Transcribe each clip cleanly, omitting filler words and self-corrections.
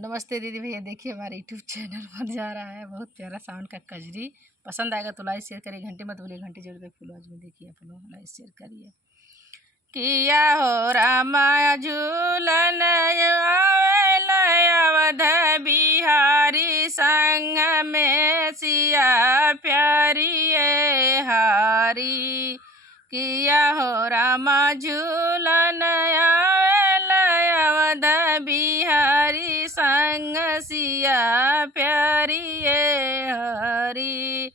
नमस्ते दीदी भैया, देखिए हमारे यूट्यूब चैनल बन जा रहा है। बहुत प्यारा साउंड का कजरी पसंद आएगा तो लाइक शेयर करिए, घंटे मत भूलिए, घंटे जरूर फुल आज में देखिए, आप लोग लाइक शेयर करिए। किया हो रामा झूलन आवेला अवध बिहारी संग में सिया प्यारी हारी। किया हो रामा झूलन आवेला अवध बिहारी संग सिया प्यारी हरी।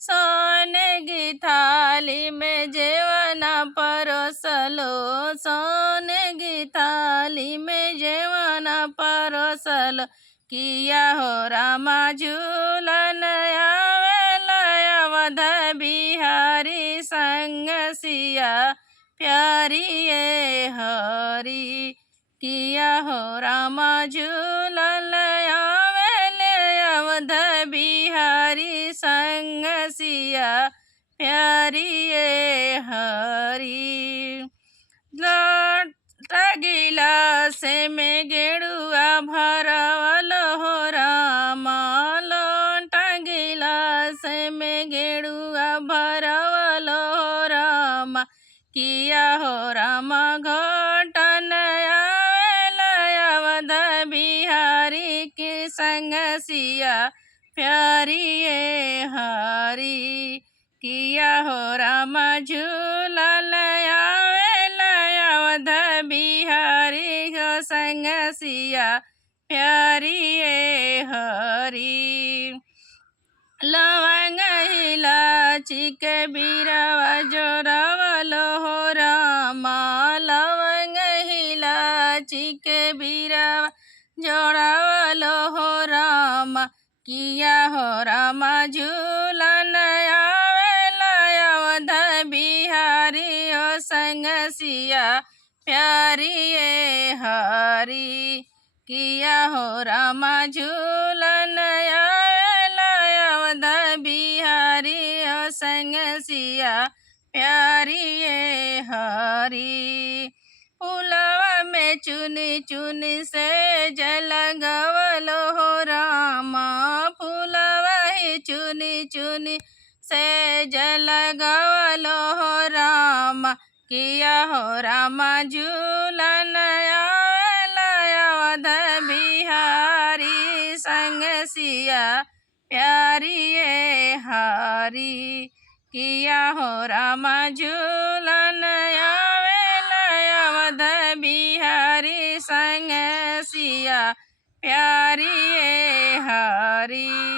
सोने की थाली में जेवना परोसलो, सोने की थाली में जेवना परोसलो। किया हो रामा झूलन आवेला अवध बिहारी संग सिया प्यारी हरी। किया हो रामा झूलन आवेला अवध बिहारी संग सिया प्यारी हरी। लौट गिलास में गेड़ुआ भरवल हो रामा, लौट गिलास में गेड़ुआ भरवल हो रामा। किया हो रामा घोटन आवेला अवध बिहारी के संग सिया प्यारी हरी। किया हो रामा झूलन आवेला अवध बिहारी के संग सिया प्यारी हरी। लवंग इलायची के बीरवा जोड़वल हो रामा, लवंग इलायची के बीरवा जोड़वल हो रामा। किया हो रामा झूलन आवेला अवध बिहारी हो संग सिया प्यारी हरी। किया हो रामा झूलन आवेला अवध बिहारी हो संग सिया प्यारी हरी। फूलवा में चुनी चुनी से जल गवल हो रामा, फूलवा ही चुनी चुनी से जल गवल हो रामा। किया हो रामा झूलन आवेला अवध बिहारी संग सिया प्यारी हरी। किया हो रामा झूलन आवेला अवध बिहारी संग सिया प्यारी हरी।